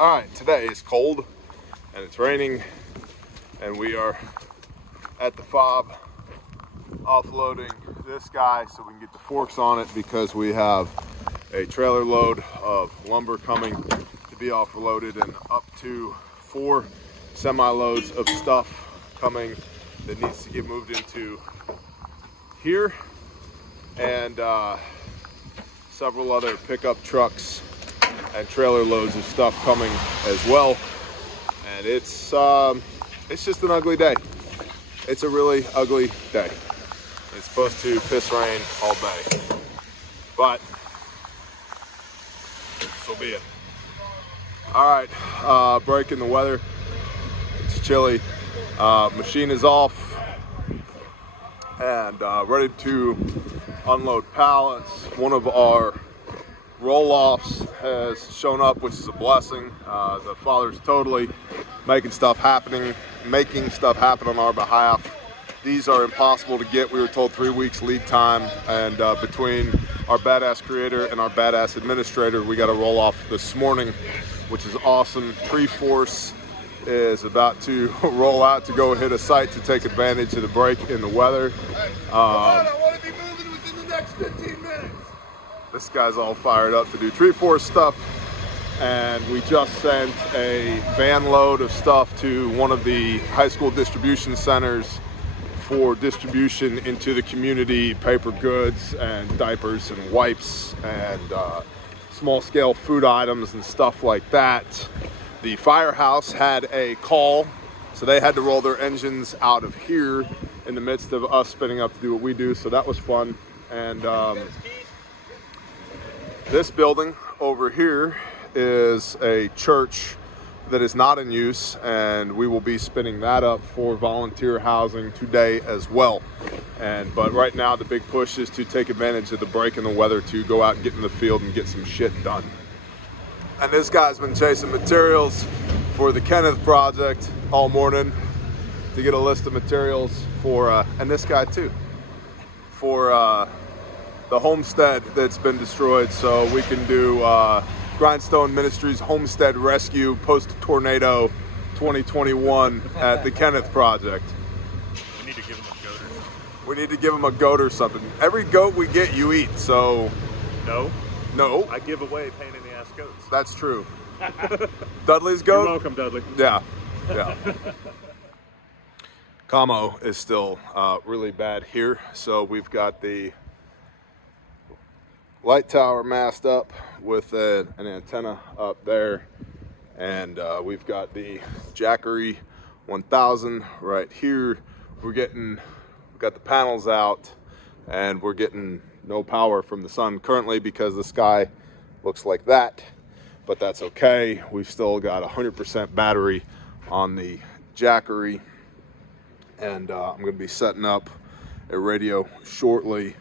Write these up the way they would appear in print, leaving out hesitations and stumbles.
All right, today is cold and it's raining, and we are at the fob offloading this guy so we can get the forks on it, because we have a trailer load of lumber coming to be offloaded and up to 4 semi-loads of stuff coming that needs to get moved into here, and several other pickup trucks and trailer loads of stuff coming as well. And it's just an ugly day. It's a really ugly day. It's supposed to piss rain all day, but so be it. All right, breaking the weather. It's chilly. Machine is off and ready to unload pallets. One of our roll-offs has shown up, which is a blessing. The Father's totally making stuff happen on our behalf. These are impossible to get. We were told 3 weeks lead time, and between our badass creator and our badass administrator, we got a roll-off this morning, which is awesome. Tree-Force is about to roll out to go hit a site to take advantage of the break in the weather. I want to be moving within the next 15 minutes. This guy's all fired up to do Tree-Force stuff, and we just sent a van load of stuff to one of the high school distribution centers for distribution into the community, paper goods and diapers and wipes and small scale food items and stuff like that. The firehouse had a call, so they had to roll their engines out of here in the midst of us spinning up to do what we do, so that was fun. And this building over here is a church that is not in use, and we will be spinning that up for volunteer housing today as well. But right now the big push is to take advantage of the break in the weather to go out and get in the field and get some shit done. And this guy's been chasing materials for the Kenneth project all morning to get a list of materials for, and this guy too, for the homestead that's been destroyed, so we can do Grindstone Ministries Homestead Rescue post-tornado 2021 at the Kenneth project. We need to give him a goat or something. We need to give him a goat or something. Every goat we get, you eat, so... No. I give away pain in the ass goats. That's true. Dudley's goat? You're welcome, Dudley. Yeah. Camo is still really bad here, so we've got the light tower mast up with an antenna up there, and we've got the Jackery 1000 right here. We've got the panels out, and we're getting no power from the sun currently because the sky looks like that, but that's okay. We've still got 100% battery on the Jackery, and I'm going to be setting up a radio shortly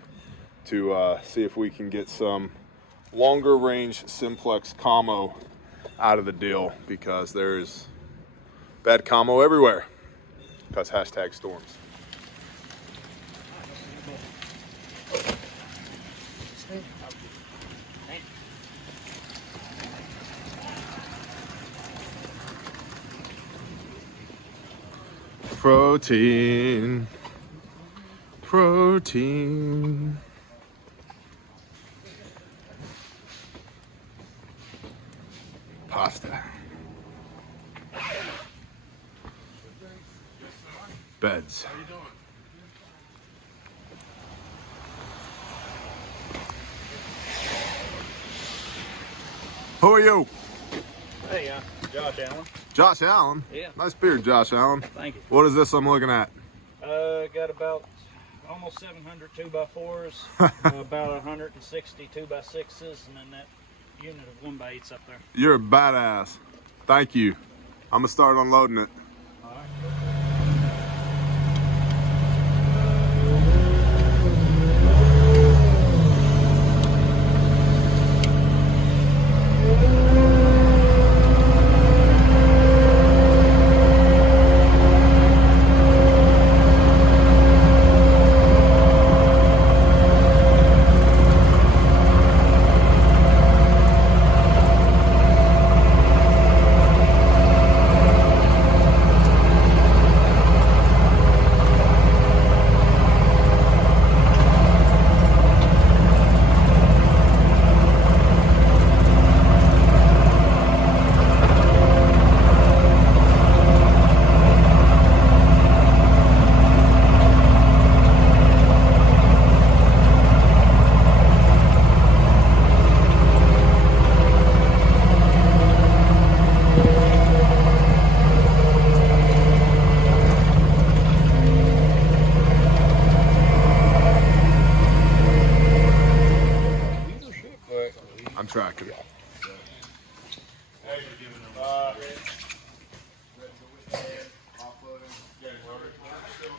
to see if we can get some longer range simplex commo out of the deal, because there's bad commo everywhere because #storms. Protein. Pasta. Beds. How you doing? Who are you? Hey, Josh Allen. Josh Allen? Yeah. Nice beard, Josh Allen. Thank you. What is this I'm looking at? Got about almost 700 2x4s, about 160 2x6s, and then that unit of 1x8s up there. You're a badass. Thank you. I'm gonna start unloading it. All right.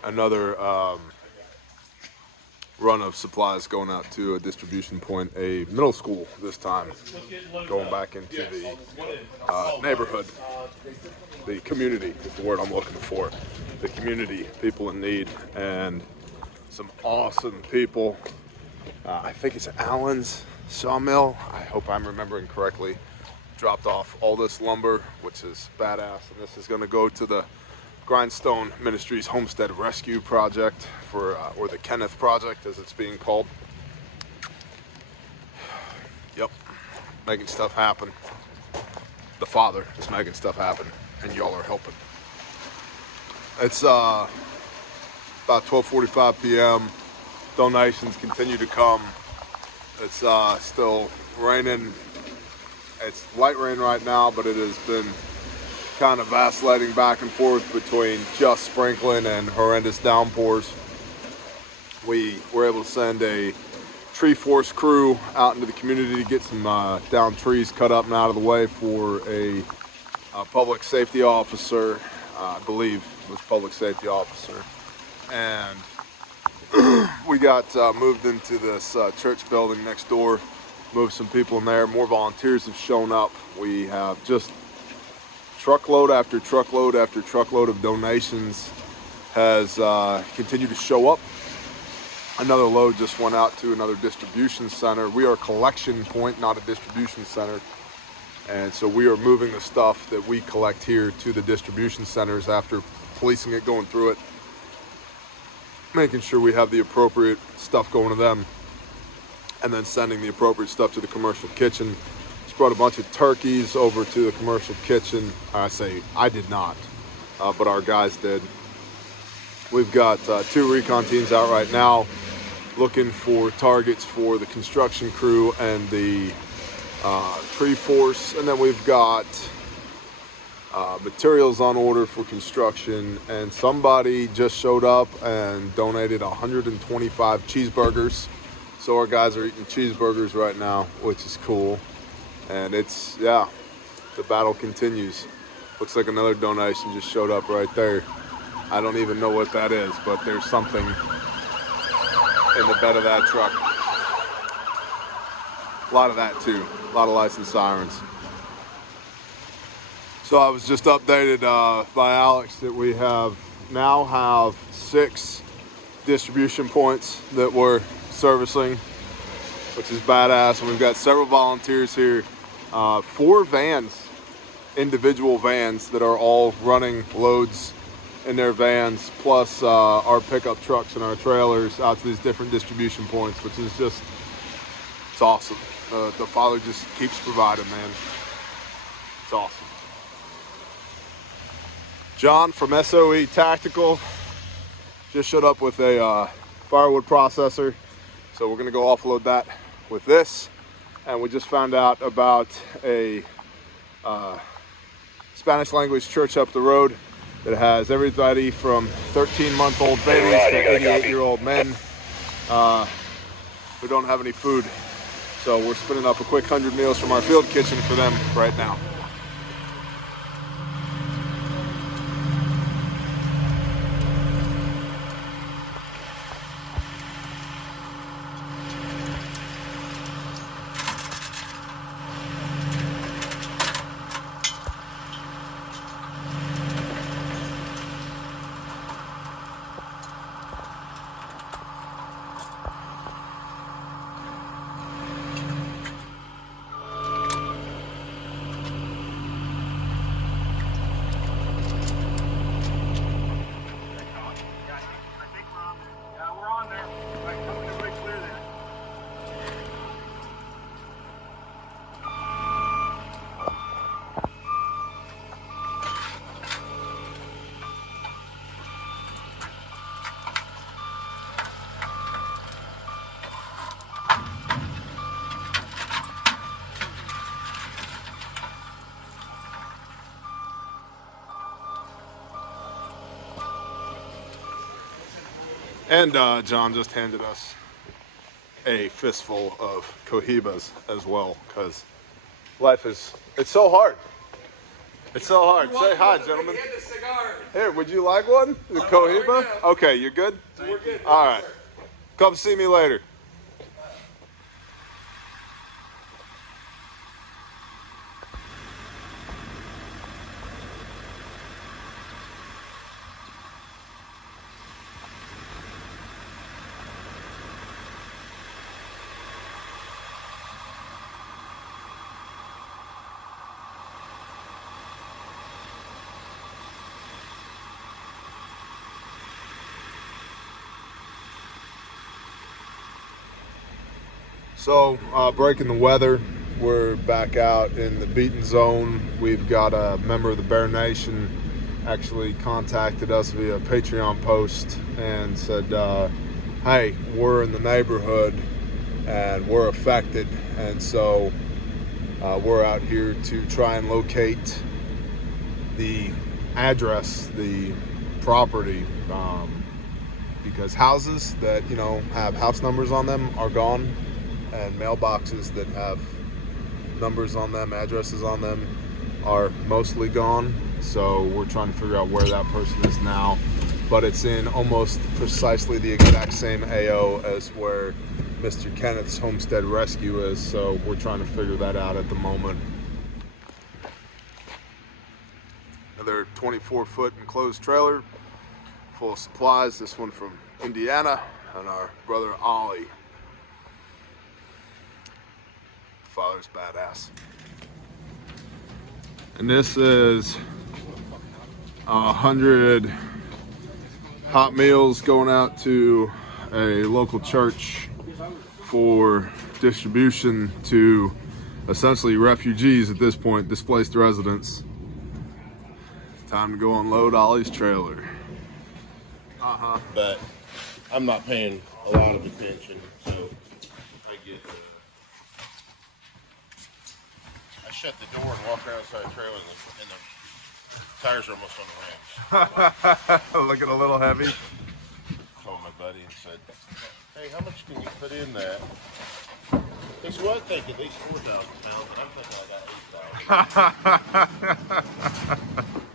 Another run of supplies going out to a distribution point, a middle school this time, going back into the neighborhood. The community is the word I'm looking for. The community, people in need, and some awesome people. I think it's Allen's Sawmill. I hope I'm remembering correctly. Dropped off all this lumber, which is badass, and this is going to go to the Grindstone Ministries Homestead Rescue Project, or the Kenneth Project as it's being called. Yep, making stuff happen. The Father is making stuff happen, and y'all are helping. It's about 12:45 p.m. Donations continue to come. It's still raining. It's light rain right now, but it has been kind of vacillating back and forth between just sprinkling and horrendous downpours. We were able to send a tree force crew out into the community to get some downed trees cut up and out of the way for a public safety officer. I believe it was public safety officer. And we got moved into this church building next door, moved some people in there. More volunteers have shown up. We have just truckload after truckload after truckload of donations has continued to show up. Another load just went out to another distribution center. We are a collection point, not a distribution center. And so we are moving the stuff that we collect here to the distribution centers after policing it, going through it, making sure we have the appropriate stuff going to them, and then sending the appropriate stuff to the commercial kitchen. Just brought a bunch of turkeys over to the commercial kitchen. I did not, but our guys did. We've got 2 recon teams out right now looking for targets for the construction crew and the tree force, and then we've got materials on order for construction, and somebody just showed up and donated 125 cheeseburgers. So our guys are eating cheeseburgers right now, which is cool. And it's, yeah, the battle continues. Looks like another donation just showed up right there. I don't even know what that is, but there's something in the bed of that truck. A lot of that too, a lot of licensed sirens. So I was just updated by Alex that we now have 6 distribution points that we're servicing, which is badass. And we've got several volunteers here, 4 vans, individual vans that are all running loads in their vans, plus our pickup trucks and our trailers out to these different distribution points, which is just, it's awesome. The Father just keeps providing, man. It's awesome. John from SOE Tactical just showed up with a firewood processor. So we're gonna go offload that with this. And we just found out about a Spanish language church up the road that has everybody from 13-month-old babies to 88-year-old men who don't have any food. So we're spinning up a quick 100 meals from our field kitchen for them right now. And John just handed us a fistful of cohibas as well, because life is, it's so hard. It's so hard. Say hi, gentlemen. Here, would you like one? The Cohiba? Okay, you're good? We're good. All right. Come see me later. So, breaking the weather, we're back out in the beaten zone. We've got a member of the Bear Nation actually contacted us via Patreon post and said, hey, we're in the neighborhood and we're affected. And so we're out here to try and locate the address, the property, because houses that, you know, have house numbers on them are gone, and mailboxes that have numbers on them, addresses on them, are mostly gone. So we're trying to figure out where that person is now, but it's in almost precisely the exact same AO as where Mr. Kenneth's Homestead Rescue is, so we're trying to figure that out at the moment. Another 24-foot enclosed trailer full of supplies, this one from Indiana, and our brother Ollie. Father's badass. And this is 100 hot meals going out to a local church for distribution to essentially refugees at this point, displaced residents. Time to go unload Ollie's trailer. But I'm not paying a lot of attention, so I shut the door and walk around inside the trailer, and the tires are almost on the rims. Looking a little heavy. Called my buddy and said, "Hey, how much can you put in that?" He said, "Well, I'm thinking at least 4,000 pounds, and I'm thinking I got 8,000."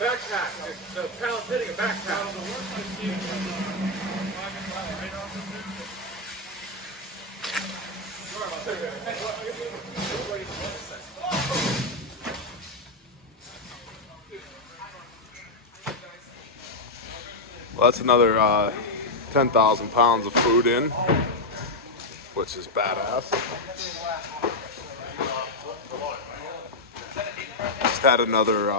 Backpack. The pallet's hitting a backpack. Well, that's another 10,000 pounds of food in, which is badass. Just had another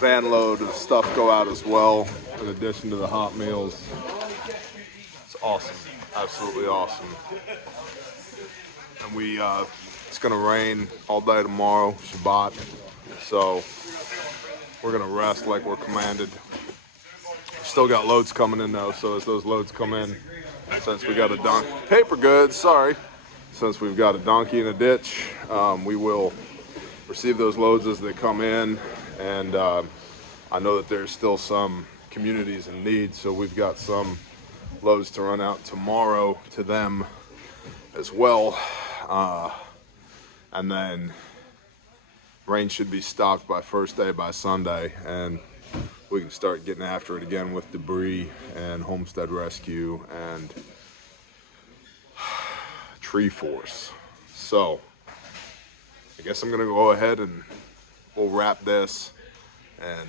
van load of stuff go out as well, in addition to the hot meals. It's awesome, absolutely awesome. And it's gonna rain all day tomorrow, Shabbat, so we're gonna rest like we're commanded. Still got loads coming in though, so as those loads come in, since we got a donkey, paper goods, sorry. Since we've got a donkey in a ditch, we will receive those loads as they come in. And I know that there's still some communities in need, so we've got some loads to run out tomorrow to them as well. And then rain should be stopped by first day by Sunday, and we can start getting after it again with debris and homestead rescue and tree force. So I guess I'm gonna go ahead and we'll wrap this, and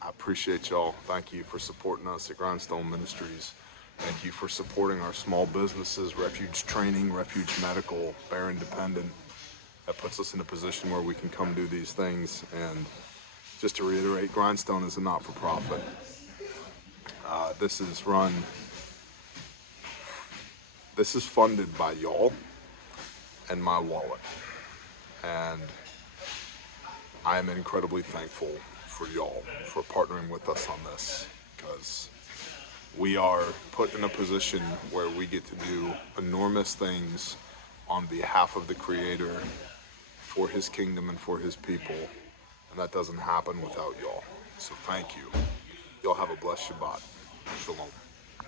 I appreciate y'all. Thank you for supporting us at Grindstone Ministries. Thank you for supporting our small businesses, Refuge Training, Refuge Medical, Bear Independent. That puts us in a position where we can come do these things. And just to reiterate, Grindstone is a not-for-profit. This is funded by y'all and my wallet. And I am incredibly thankful for y'all for partnering with us on this, because we are put in a position where we get to do enormous things on behalf of the Creator for his kingdom and for his people. And that doesn't happen without y'all. So thank you. Y'all have a blessed Shabbat. Shalom.